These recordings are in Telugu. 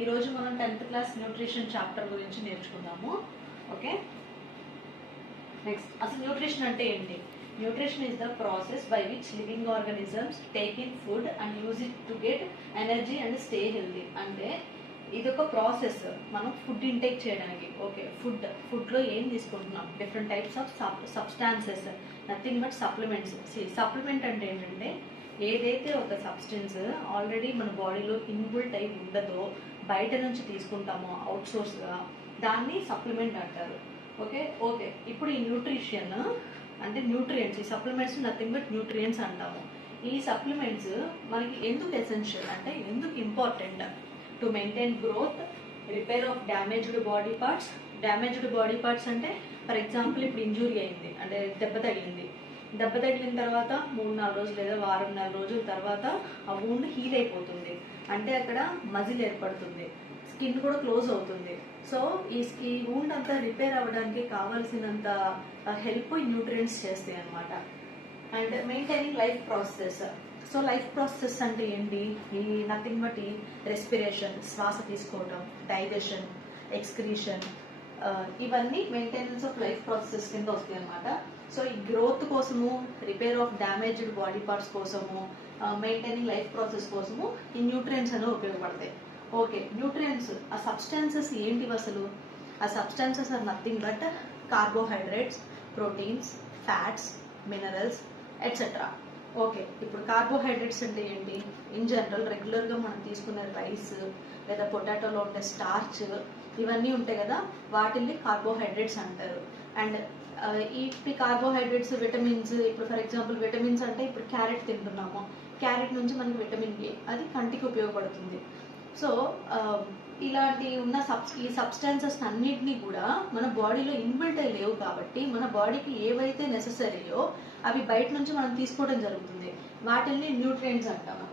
ఈ రోజు మనం 10th క్లాస్ న్యూట్రిషన్ చాప్టర్ గురించి నేర్చుకుందాము. ఓకే, నెక్స్ట్ అసలు న్యూట్రిషన్ అంటే ఏంటి? Nutrition is the process by which living organisms take in food and use it to get energy and stay healthy. అంటే ఇది ఒక ప్రాసెస్ మనం ఫుడ్ ఇంటేక్ చేయడానికి. ఓకే, ఫుడ్లో ఏం తీసుకుంటున్నాం? Different types of substances, nothing but supplements. Supplement అంటే ఏంటంటే ఏదైతే ఒక సబ్స్టెన్స్ ఆల్రెడీ మన బాడీలో ఇన్బుల్ట్ అయి ఉండదో, బయట నుంచి తీసుకుంటామో అవుట్ సోర్స్గా, దాన్ని సప్లిమెంట్ అంటారు. ఓకే ఇప్పుడు ఈ న్యూట్రిషన్ అంటే న్యూట్రియంట్స్, ఈ సప్లిమెంట్స్ నథింగ్ బట్ న్యూట్రియంట్స్ అంటాము. ఈ సప్లిమెంట్స్ మనకి ఎందుకు ఎసెన్షియల్ అంటే ఎందుకు important? To maintain growth, repair of damaged body parts. Damaged body parts అంటే ఫర్ ఎగ్జాంపుల్ ఇప్పుడు ఇంజూరీ అయింది అంటే దెబ్బ తగిలిన తర్వాత 3-4 రోజులు లేదా వారం 4 రోజుల తర్వాత ఆ వూండ్ హీల్ అయిపోతుంది. అంటే అక్కడ మజిల్ ఏర్పడుతుంది, స్కిన్ కూడా క్లోజ్ అవుతుంది. సో ఈ వూండ్ అంతా రిపేర్ అవ్వడానికి కావాల్సినంత హెల్ప్ న్యూట్రియంట్స్ చేస్తాయి అన్నమాట. And maintaining life process. So life process అంటే ఏంటి? ఈ నథింగ్ బట్ ఈ రెస్పిరేషన్, శ్వాస తీసుకోవడం, డైజెషన్, ఎక్స్క్రీషన్, ఇవన్నీ మెయింటెనెన్స్ ఆఫ్ లైఫ్ ప్రాసెస్ కింద వస్తాయి అనమాట. సో ఈ గ్రోత్ కోసము, repair of damaged body parts కోసము, మెయింటైనింగ్ లైఫ్ ప్రాసెస్ కోసము ఈ న్యూట్రియంట్స్ అనేవి ఉపయోగపడతాయి. ఓకే, న్యూట్రియంట్స్ ఆ సబ్స్టాన్సెస్ ఏంటివి అసలు? ఆ substances are nothing but carbohydrates, proteins, fats, minerals etcetera. Okay, ఇప్పుడు కార్బోహైడ్రేట్స్ అంటే ఏంటి? ఇన్ జనరల్ రెగ్యులర్గా మనం తీసుకునే రైస్ లేదా పొటాటోలో ఉండే స్టార్చ్, ఇవన్నీ ఉంటాయి కదా, వాటిని కార్బోహైడ్రేట్స్ అంటారు. అండ్ ఈ కార్బోహైడ్రేట్స్, విటమిన్స్, ఇప్పుడు ఫర్ ఎగ్జాంపుల్ విటమిన్స్ అంటే ఇప్పుడు క్యారెట్ తింటున్నాము, క్యారెట్ నుంచి మనకి విటమిన్ ఏ, అది కంటికి ఉపయోగపడుతుంది. సో ఇలాంటి ఉన్న ఈ సబ్స్టాన్సెస్ అన్నిటినీ కూడా మన బాడీలో ఇన్బిల్ట్ అయి లేవు కాబట్టి మన బాడీకి ఏవైతే నెససరీయో అవి బయట నుంచి మనం తీసుకోవడం జరుగుతుంది. వాటిని న్యూట్రియంట్స్ అంటాము.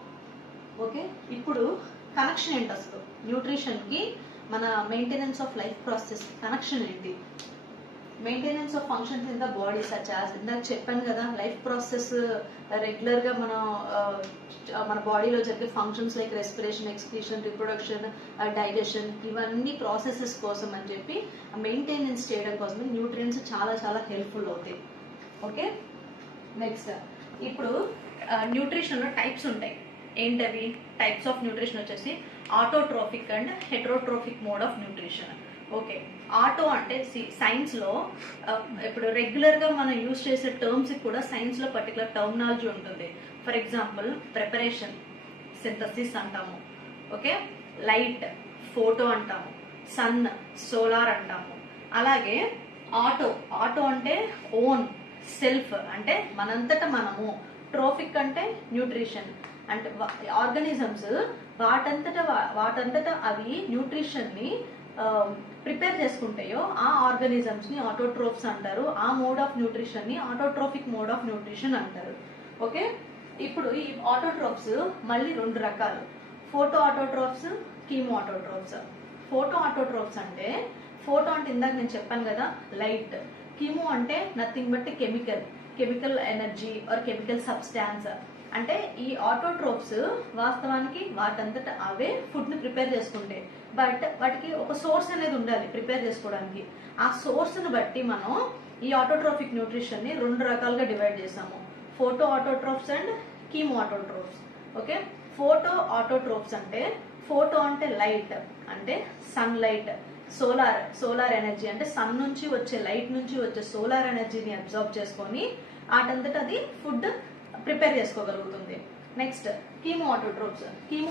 ఓకే, ఇప్పుడు కనెక్షన్ ఏంటి అసలు న్యూట్రిషన్కి మన maintenance of life process connection ఏంటి? Maintenance of functions in the body such as, ఇందాక చెప్పాను కదా, లైఫ్ ప్రాసెస్ రెగ్యులర్గా మన బాడీలో జరిగే functions like respiration, excretion, reproduction, digestion, ఇవన్నీ ప్రాసెసెస్ కోసం అని చెప్పి మెయింటెనెన్స్ చేయడం కోసం న్యూట్రియంట్స్ చాలా చాలా హెల్ప్ఫుల్ అవుతాయి. ఓకే, నెక్స్ట్ ఇప్పుడు న్యూట్రిషన్లో టైప్స్ ఉంటాయి. ఏంటవి? టైప్స్ ఆఫ్ న్యూట్రిషన్ వచ్చేసి autotrophic and heterotrophic mode of nutrition. Okay, auto అంటే సైన్స్లో ఇప్పుడు రెగ్యులర్గా మనం యూజ్ చేసే టర్మ్స్కి కూడా సైన్స్లో పర్టికులర్ టర్మినాలజీ ఉంటుంది. ఫర్ ఎగ్జాంపుల్ ప్రిపరేషన్, సింథసిస్ అంటాము. ఓకే, లైట్, ఫోటో అంటాము. సన్, సోలార్ అంటాము. అలాగే ఆటో అంటే ఓన్, సెల్ఫ్ అంటే మనంతట మనము. ట్రోఫిక్ అంటే న్యూట్రిషన్ అంటే ఆర్గానిజమ్స్ వాటంతట అవి న్యూట్రిషన్ని ప్రిపేర్ చేసుకుంటాయో ఆ ఆర్గానిజమ్స్ ని ఆటోట్రోఫ్స్ అంటారు. ఆ మోడ్ ఆఫ్ న్యూట్రిషన్ ని ఆటోట్రోఫిక్ మోడ్ ఆఫ్ న్యూట్రిషన్ అంటారు. ఓకే, ఇప్పుడు ఈ ఆటోట్రోఫ్స్ మళ్ళీ 2 రకాలు: photo autotrophs, chemo autotrophs. Photo autotrophs అంటే ఇందాక నేను చెప్పాను కదా, లైట్. కీమో అంటే nothing but chemical energy are chemical substance. అంటే ఈ ఆటోట్రోఫ్స్ వాస్తవానికి వాటంతట అవే ఫుడ్ ని ప్రిపేర్ చేసుకుంటే, బట్ వాటికి ఒక సోర్స్ అనేది ఉండాలి ప్రిపేర్ చేసుకోవడానికి. ఆ సోర్స్ ని బట్టి మనం ఈ ఆటోట్రోఫిక్ న్యూట్రిషన్ ని 2 రకాలుగా డివైడ్ చేసాము: photo autotrophs and chemo autotrophs. Okay, photo autotrophs అంటే ఫోటో అంటే లైట్, అంటే సన్ లైట్, సోలార్ ఎనర్జీ అంటే సన్ నుంచి వచ్చే లైట్ నుంచి వచ్చే సోలార్ ఎనర్జీని అబ్జర్వ్ చేసుకొని వాటంతట అది ఫుడ్ ప్రిపేర్ చేసుకోగలుగుతుంది. నెక్స్ట్ కీమో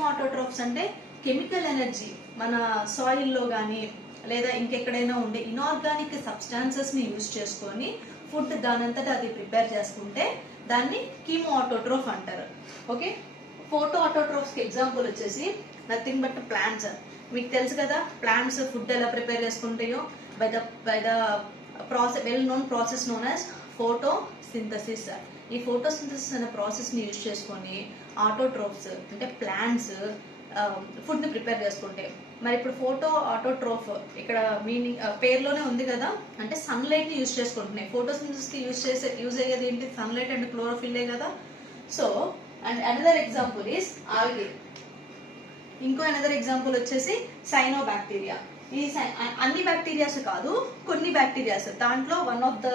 ఆటోట్రోఫ్స్ అంటే కెమికల్ ఎనర్జీ, మన సాయిల్లో కానీ లేదా ఇంకెక్కడైనా ఉండే ఇనార్గానిక్ సబ్స్టాన్సెస్ ని యూజ్ చేసుకొని ఫుడ్ దానంతటా అది ప్రిపేర్ చేసుకుంటే దాన్ని కీమో ఆటోట్రోఫ్ అంటారు. ఓకే, ఫోటో ఆటోట్రోఫ్స్ కి ఎగ్జాంపుల్ వచ్చేసి నథింగ్ బట్ ప్లాంట్స్. మీకు తెలుసు కదా ప్లాంట్స్ ఫుడ్ ఎలా ప్రిపేర్ చేసుకుంటాయో, by the well known process known as photosynthesis. ఈ ఫోటోసింథసిస్ అనే ప్రాసెస్ ని యూజ్ చేసుకొని ఆటోట్రోఫ్స్ అంటే ప్లాంట్స్ ఫుడ్ ని ప్రిపేర్ చేసుకుంటాయి. మరి ఇప్పుడు ఫోటో ఆటోట్రోఫ్ ఇక్కడ మీనింగ్ పేరులోనే ఉంది కదా, అంటే సన్లైట్ ని యూజ్ చేసుకుంటున్నాయి. ఫోటోసింథసిస్ కి యూజ్ అయ్యేది ఏంటి? సన్లైట్ అండ్ క్లోరోఫిల్లే కదా. So and another example is algae. ఇంకో అనదర్ ఎగ్జాంపుల్ వచ్చేసి సైనోబాక్టీరియా. ఈ అన్ని బ్యాక్టీరియాస్ కాదు, కొన్ని బ్యాక్టీరియాస్, దాంట్లో వన్ ఆఫ్ ద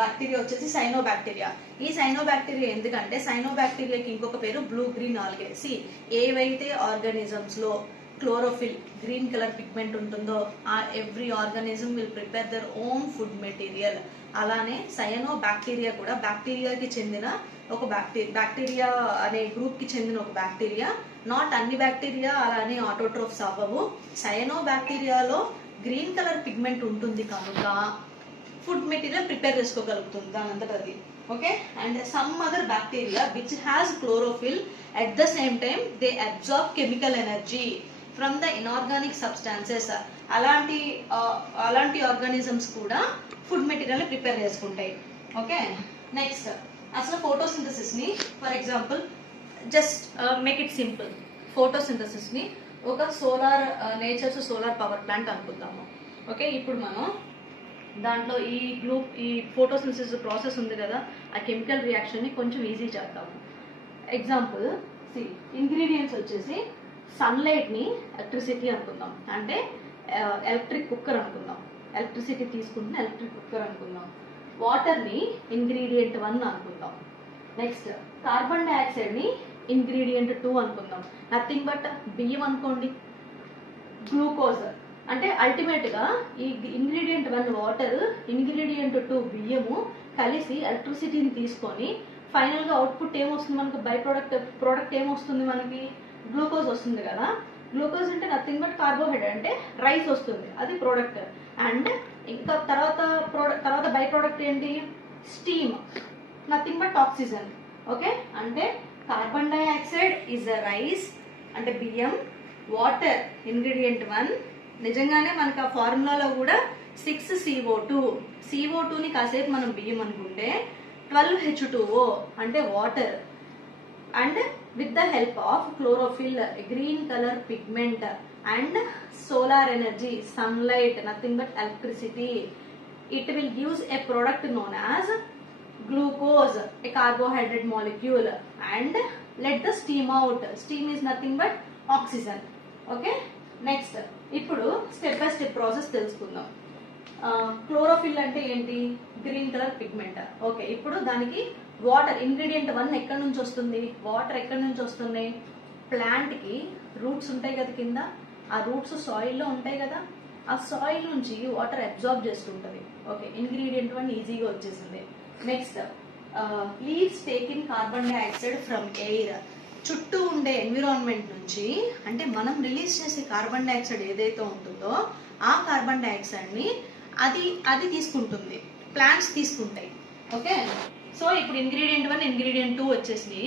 బ్యాక్టీరియా వచ్చేసి సైనోబాక్టీరియా. ఈ సైనోబాక్టీరియా ఎందుకంటే సైనోబాక్టీరియాకి ఇంకొక పేరు బ్లూ గ్రీన్ ఆల్గే. సి ఏవైతే ఆర్గానిజమ్స్ లో క్లోరోఫిల్ గ్రీన్ కలర్ పిగ్మెంట్ ఉంటుందో ఆ every organism will prepare their own food material. అలానే సైనోబాక్టీరియా కూడా బ్యాక్టీరియాకి చెందిన ఒక బ్యాక్టీరియా అనే గ్రూప్ కి చెందిన ఒక బ్యాక్టీరియా. నాట్ అన్ని బ్యాక్టీరియా అలానే ఆటోట్రోఫ్స్ అవ్వవు. సైనోబాక్టీరియాలో గ్రీన్ కలర్ పిగ్మెంట్ ఉంటుంది కనుక ఫుడ్ మెటీరియల్ ప్రిపేర్ చేసుకోగలుగుతుంది దాని అంతటా అది. Okay, and some other bacteria which has chlorophyll at the same time they absorb chemical energy from the inorganic substances. అలాంటి ఆర్గానిజమ్స్ కూడా ఫుడ్ మెటీరియల్ ప్రిపేర్ చేసుకుంటాయి. ఓకే, నెక్స్ట్ అసలు ఫోటోసింథసిస్ ని for example just make it simple. Photosynthesis ని ఒక solar nature's solar power plant అనుకుందాము. ఓకే, ఇప్పుడు మనం దాంట్లో ఈ ఫోటోసింథసిస్ ప్రాసెస్ ఉంది కదా, ఆ కెమికల్ రియాక్షన్ ని కొంచెం ఈజీ చేద్దాము. ఎగ్జాంపుల్ సి ఇంగ్రీడియంట్స్ వచ్చేసి సన్లైట్ ని ఎలక్ట్రిసిటీ అనుకుందాం, అంటే ఎలక్ట్రిక్ కుక్కర్ అనుకుందాం. ఎలక్ట్రిసిటీ తీసుకుంటున్న ఎలక్ట్రిక్ కుక్కర్ అనుకుందాం. వాటర్ ని ఇంగ్రీడియంట్ 1 అనుకుందాం. నెక్స్ట్ కార్బన్ డైఆక్సైడ్ ని ఇంగ్రీడియంట్ 2 అనుకుందాం. నథింగ్ బట్ బియ్యం అనుకోండి, గ్లూకోజ్. అంటే అల్టిమేట్ గా ఈ ఇంగ్రీడియంట్ 1 వాటర్, ఇంగ్రీడియంట్ 2 బియ్యము కలిసి ఎలక్ట్రిసిటీని తీసుకొని ఫైనల్ గా అవుట్పుట్ ఏమొస్తుంది మనకు, బై ప్రోడక్ట్ ఏమొస్తుంది మనకి, గ్లూకోజ్ వస్తుంది కదా. గ్లూకోజ్ అంటే నథింగ్ బట్ కార్బోహైడ్రేట్, అంటే రైస్ వస్తుంది, అది ప్రోడక్ట్. అండ్ ఇంకా తర్వాత బై ప్రోడక్ట్ ఏంటి, steam, nothing but oxygen. Okay, అంటే carbon dioxide is a rice అంటే బియ్యం, వాటర్ ఇంగ్రీడియంట్ 1. నిజంగానే మనకు ఆ ఫార్ములాలో కూడా 6CO2. CO2ని కాసేపు మనం బియ్యం అనుకుంటే 12H2O అంటే water. And with the help of chlorophyll, green color pigment and solar energy, sunlight, nothing but electricity, it will gives a product known as glucose, a carbohydrate molecule, and let the steam out. Steam is nothing but oxygen. Okay, next ఇప్పుడు స్టెప్ బై స్టెప్ ప్రాసెస్ తెలుసుకుందాం. క్లోరోఫిల్ అంటే ఏంటి, గ్రీన్ కలర్ పిగ్మెంట్. ఓకే, ఇప్పుడు దానికి వాటర్ ఇంగ్రీడియంట్ 1 ఎక్కడి నుంచి వస్తుంది, వాటర్ ఎక్కడి నుంచి వస్తున్నాయి, ప్లాంట్ కి రూట్స్ ఉంటాయి కదా కింద, ఆ రూట్స్ సాయిల్ లో ఉంటాయి కదా, ఆ సాయిల్ నుంచి వాటర్ అబ్జార్బ్ చేసుకుంటది. ఓకే, ఇంగ్రీడియంట్ 1 ఈజీగా వచ్చేసింది. Next leaves take in carbon dioxide from air. చుట్టూ ఉండే ఎన్విరాన్మెంట్ నుంచి, అంటే మనం రిలీజ్ చేసే కార్బన్ డైఆక్సైడ్ ఏదైతే ఉంటుందో ఆ కార్బన్ డైఆక్సైడ్ ని అది తీసుకుంటుంది, ప్లాంట్స్ తీసుకుంటాయి. ఓకే, సో ఇప్పుడు ఇంగ్రీడియంట్ 1 ఇంగ్రీడియంట్ 2 వచ్చేసి,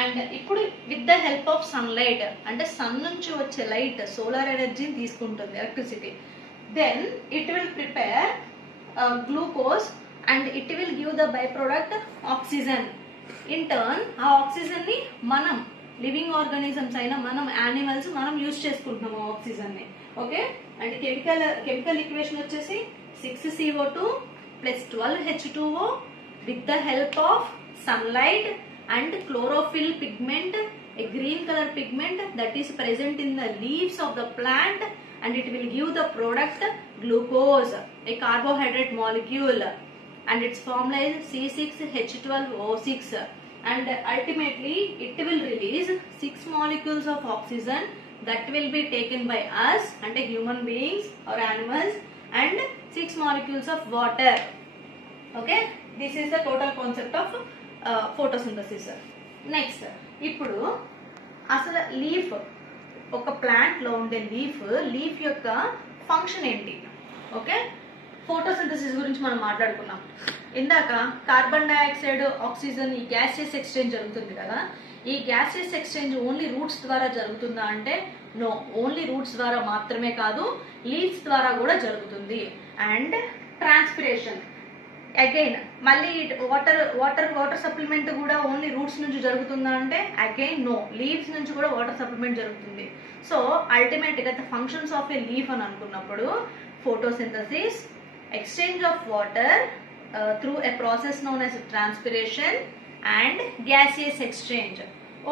అండ్ ఇప్పుడు with the help of sunlight, అంటే సన్ నుంచి వచ్చే లైట్ సోలార్ ఎనర్జీని తీసుకుంటుంది, electricity. Then it will prepare glucose and it will give the by product oxygen. In turn ఆ ఆక్సిజన్ ని మనం లివింగ్ ఆర్గానిజమ్స్ అయినా మనం యానిమల్స్ మనం యూజ్ చేసుకుంటున్నాము ఆక్సిజన్ ని. ఓకే, అంటే కెమికల్ ఈక్వేషన్ వచ్చేసి 6CO2 plus 12H2O with the help of sunlight and chlorophyll pigment, a green color pigment that is present in the leaves of the plant, and it will give the product glucose, a carbohydrate molecule, and its formula is C6H12O6, and ultimately it will release 6 molecules of oxygen that will be taken by us and human beings or animals, and 6 molecules of water. Okay, this is the total concept of photosynthesis. Next, ఇప్పుడు అసలు లీఫ్, ఒక ప్లాంట్ లో ఉండే లీఫ్ యొక్క ఫంక్షన్ ఏంటి. ఓకే, ఫోటోసింథసిస్ గురించి మనం మాట్లాడుకున్నాం ఇందాక. కార్బన్ డైఆక్సైడ్, ఆక్సిజన్, ఈ గ్యాసియస్ ఎక్స్చేంజ్ జరుగుతుంది కదా. ఈ గ్యాసియస్ ఎక్స్చేంజ్ ఓన్లీ రూట్స్ ద్వారా జరుగుతుందా అంటే నో, ఓన్లీ రూట్స్ ద్వారా మాత్రమే కాదు, లీవ్స్ ద్వారా కూడా జరుగుతుంది. అండ్ ట్రాన్స్పిరేషన్ అగైన్, మళ్ళీ వాటర్ సప్లిమెంట్ కూడా ఓన్లీ రూట్స్ నుంచి జరుగుతుందా అంటే అగైన్ నో, లీవ్స్ నుంచి కూడా వాటర్ సప్లిమెంట్ జరుగుతుంది. సో అల్టిమేట్ గా the functions of A leaf అని అనుకున్నప్పుడు photosynthesis, exchange of water through a process known as transpiration, and gaseous exchange.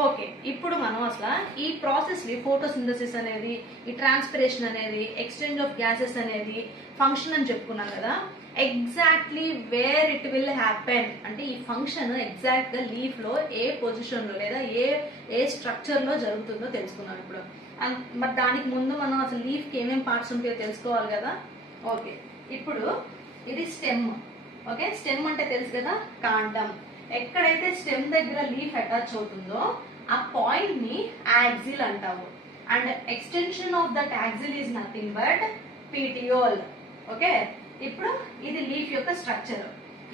Okay, ఇప్పుడు మనం అసలు ఈ ప్రాసెస్ ని ఫోటోసింథసిస్ అనేది, ఈ ట్రాన్స్పిరేషన్ అనేది, ఎక్స్చేంజ్ ఆఫ్ గ్యాసెస్ అనేది ఫంక్షన్ అని చెప్పుకున్నాం కదా. Exactly where it will happen అంటే ఈ ఫంక్షన్ ఎగ్జాక్ట్ గా లీఫ్ లో ఏ పొజిషన్ లో లేదా ఏ స్ట్రక్చర్ లో జరుగుతుందో తెలుసుకున్నాం ఇప్పుడు. మరి దానికి ముందు మనం అసలు లీఫ్ కి ఏమేమి పార్ట్స్ ఉంటాయో తెలుసుకోవాలి కదా. ఓకే, ఇప్పుడు ఇది స్టెమ్. ఓకే, స్టెమ్ అంటే తెలుసు కదా, కాండం. ఎక్కడైతే స్టెమ్ దగ్గర లీఫ్ అటాచ్ అవుతుందో ఆ పాయింట్ ని యాక్సిల్ అంటాము. And extension of that axle is nothing but petiole. Okay, ఇప్పుడు ఇది లీఫ్ యొక్క స్ట్రక్చర్.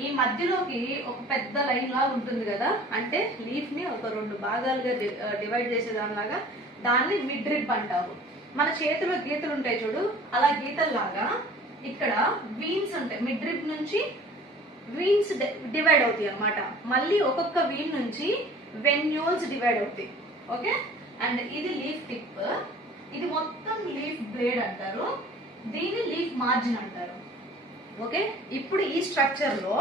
ఈ మధ్యలోకి ఒక పెద్ద లైన్ లాగా ఉంటుంది కదా, అంటే లీఫ్ ని ఒక 2 భాగాలుగా డివైడ్ చేసేదానిలాగా దాన్ని మిడ్ రిబ్ అంటాము. మన చేతిలో గీతలు ఉంటాయి చూడు, అలా గీతల్లాగా ఇక్కడ వీన్స్ ఉంటాయి. మిడ్ రిబ్ నుంచి వీన్స్ డివైడ్ అవుతాయి అన్నమాట. మళ్ళీ ఒక్కొక్క వీన్ నుంచి వెన్యూల్స్ డివైడ్ అవుతాయి. ఓకే, అండ్ ఇది లీఫ్ టిప్, ఇది మొత్తం లీఫ్ బ్లేడ్ అంటారు, దీన్ని లీఫ్ మార్జిన్ అంటారు. ఓకే, ఇప్పుడు ఈ స్ట్రక్చర్ లో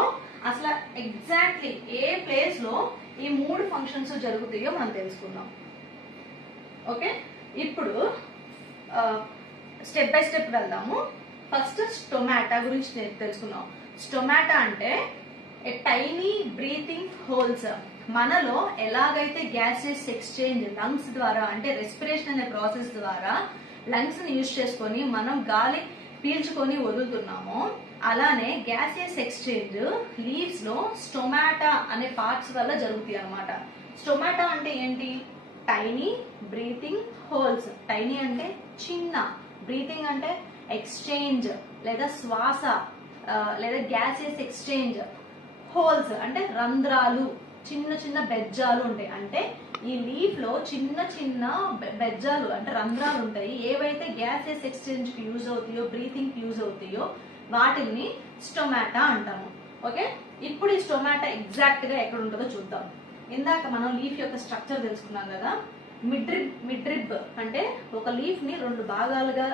అసలు ఎగ్జాక్ట్లీ ఏ ప్లేస్ లో ఈ 3 ఫంక్షన్స్ జరుగుతాయో మనం తెలుసుకుందాం. ఓకే, ఇప్పుడు స్టెప్ బై స్టెప్ వెళ్దాము. ఫస్ట్ స్టొమాటా గురించి తెలుసుకుందాం. స్టొమాటా అంటే ఏ టైనీ బ్రీతింగ్ హోల్స్. మనలో ఎలాగైతే గ్యాసెస్ ఎక్స్చేంజ్ లంగ్స్ ద్వారా అంటే రెస్పిరేషన్ అనే ప్రాసెస్ ద్వారా లంగ్స్ ని యూజ్ చేసుకొని మనం గాలి పీల్చుకొని వదులుతున్నామో, అలానే గ్యాసెస్ ఎక్స్చేంజ్ లీవ్స్ లో స్టొమాటా అనే పార్ట్స్ వల్ల జరుగుతాయి అన్నమాట. స్టొమాటా అంటే ఏంటి? Tiny breathing holes. టైనీ అంటే చిన్న, బ్రీతింగ్ అంటే ఎక్స్చేంజ్ లేదా శ్వాస లేదా గ్యాసెస్ ఎక్స్చేంజ్, హోల్స్ అంటే రంధ్రాలు, చిన్న చిన్న బెజ్జాలు ఉంటాయి. అంటే ఈ లీఫ్ లో చిన్న చిన్న బెజ్జాలు అంటే రంధ్రాలు ఉంటాయి. ఏవైతే గ్యాసెస్ ఎక్స్చేంజ్ కి యూజ్ అవుతాయో, బ్రీతింగ్ కి యూజ్ అవుతాయో వాటిని స్టొమాటా అంటాము. ఓకే, ఇప్పుడు ఈ స్టొమాటా ఎగ్జాక్ట్ గా ఎక్కడ ఉంటుందో చూద్దాం. ఇందాక మనం లీఫ్ యొక్క స్ట్రక్చర్ తెలుసుకున్నాం కదా. మిడ్రిబ్ అంటే ఒక లీఫ్ ని 2 భాగాలుగా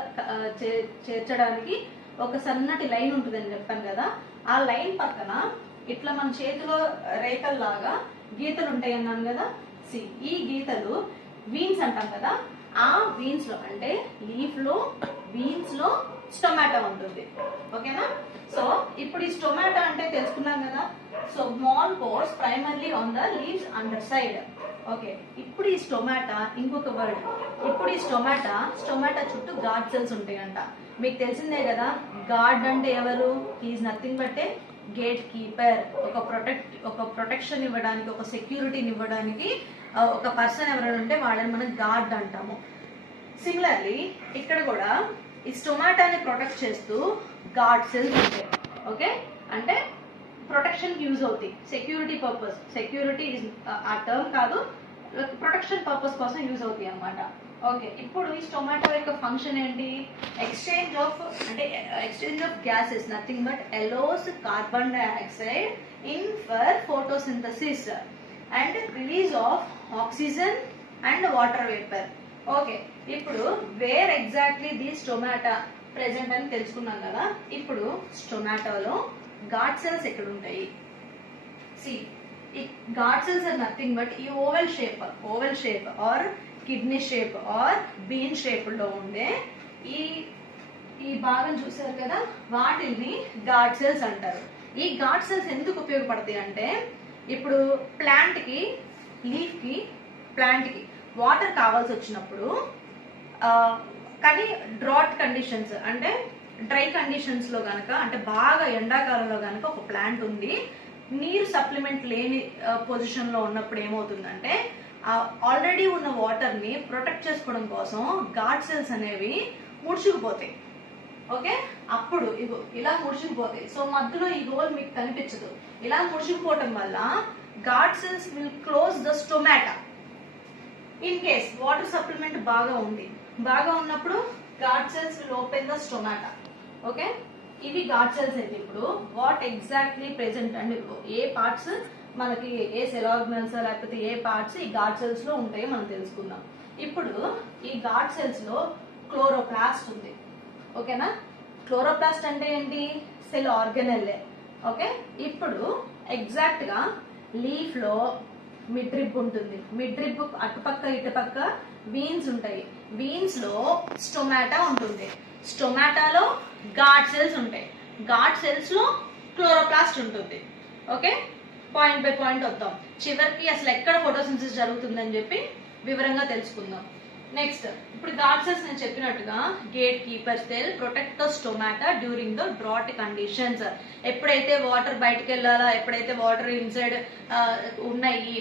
చేర్చడానికి ఒక సన్నటి లైన్ ఉంటుందని చెప్పాను కదా. ఆ లైన్ పక్కన ఇట్లా మన చేతిలో రేఖల్లాగా గీతలు ఉంటాయి అన్నాను కదా. ఈ గీతలు వీన్స్ అంటాం కదా. ఆ వీన్స్ లో అంటే లీఫ్ లో వీన్స్ లో స్టొమాటా ఉంటుంది. ఓకేనా? సో ఇప్పుడు ఈ స్టొమాటా అంటే తెలుసుకున్నాం కదా. So small pores primarily on the leaves under side. Okay, ఇప్పుడు ఈ స్టొమాటా ఇంకొక వర్డ్. ఇప్పుడు ఈ స్టొమాటా చుట్టూ గార్డ్ సెల్స్ ఉంటాయంట. మీకు తెలిసిందే కదా, గార్డ్ అంటే ఎవరు? He's nothing but A gate keeper. ఒక ప్రొటెక్షన్ ఇవ్వడానికి, ఒక సెక్యూరిటీని ఇవ్వడానికి ఒక పర్సన్ ఎవరైనా ఉంటే వాళ్ళని మనం గార్డ్ అంటాము. సిమిలర్లీ ఇక్కడ కూడా ఈ స్టొమాటాని ప్రొటెక్ట్ చేస్తూ గార్డ్ సెల్స్ ఉంటాయి. ఓకే, అంటే ప్రొటెక్షన్ యూజ్ అవుతాయి, సెక్యూరిటీ పర్పస్. సెక్యూరిటీ ఆ టర్మ్ కాదు, ప్రొటెక్షన్ పర్పస్ కోసం యూజ్ అవుతాయి అన్నమాట. ఓకే, ఇప్పుడు ఈ స్టొమాటో యొక్క ఫంక్షన్ ఏంటి? Exchange of gases, nothing but allows carbon dioxide in for photosynthesis and release of oxygen and water vapour. Okay, ఇప్పుడు where exactly the stomata present అని తెలుసుకున్నాం కదా. ఇప్పుడు స్టొమాటోలో గార్డ్ సెల్స్ ఎక్కడ ఉంటాయి? ఈ guard cells are nothing but ఈ oval shape or kidney shape or bean shape లో ఉండే ఈ భాగం చూసారు కదా, వాటిని గార్డ్ సెల్స్ అంటారు. ఈ గార్డ్ సెల్స్ ఎందుకు ఉపయోగపడతాయి అంటే, ఇప్పుడు ప్లాంట్ కి వాటర్ కావాల్సి వచ్చినప్పుడు, కానీ డ్రాట్ కండిషన్స్ అంటే డ్రై కండిషన్స్ లో గనక, అంటే బాగా ఎండాకాలంలో గనక ఒక ప్లాంట్ ఉంది, నీరు సప్లిమెంట్ లేని పొజిషన్ లో ఉన్నప్పుడు ఏమవుతుందంటే ఆల్రెడీ ఉన్న వాటర్ ని ప్రొటెక్ట్ చేసుకోవడం కోసం గార్డ్ సెల్స్ అనేవి ముడుచుకుపోతాయి. ఓకే, అప్పుడు ఇగో ఇలా ముడుచుకుపోతాయి. సో మధ్యలో ఈ హోల్ మీకు కనిపించదు. ఇలా ముడుచుకుపోవటం వల్ల guard cells will close the stomata. In case water supplement బాగా ఉన్నప్పుడు guard cells will open the stomata. Okay, ఇవి గార్డ్ సెల్స్ అయితే ఇప్పుడు వాట్ ఎగ్జాక్ట్లీ ప్రెసెంట్ అండ్ ఏ పార్ట్స్ మనకి, ఏ సెల్ ఆర్గనల్స్ లేకపోతే ఏ పార్ట్స్ ఈ గార్డ్ సెల్స్ లో ఉంటాయో మనం తెలుసుకుందాం. ఇప్పుడు ఈ గార్డ్ సెల్స్ లో క్లోరోప్లాస్ట్ ఉంది. ఓకేనా? క్లోరోప్లాస్ట్ అంటే ఏంటి? సెల్ ఆర్గనెల్లే. ఓకే, ఇప్పుడు ఎగ్జాక్ట్ గా లీఫ్ లో మిడ్ రిబ్ ఉంటుంది. మిడ్ రిబ్ అటుపక్క ఇటుపక్క వీన్స్ ఉంటాయి. వీన్స్ లో స్టొమాటా ఉంటుంది. స్టొమాటాలో గాడ్ సెల్స్ ఉంటాయి. గాడ్ సెల్స్ లో క్లోరోప్లాస్ట్ ఉంటుంది. ఓకే, పాయింట్ బై పాయింట్ వద్దాం. చివరికి అసలు ఎక్కడ ఫోటోసింథసిస్ జరుగుతుందని చెప్పి వివరంగా తెలుసుకుందాం. నెక్స్ట్, ఇప్పుడు గాడ్ సెల్స్ నేను చెప్పినట్టుగా gate keeper cell protect the stomata during the drought conditions. ఎప్పుడైతే వాటర్ బయటకు వెళ్ళాలా, ఎప్పుడైతే వాటర్ ఇన్సైడ్ ఉన్నాయి,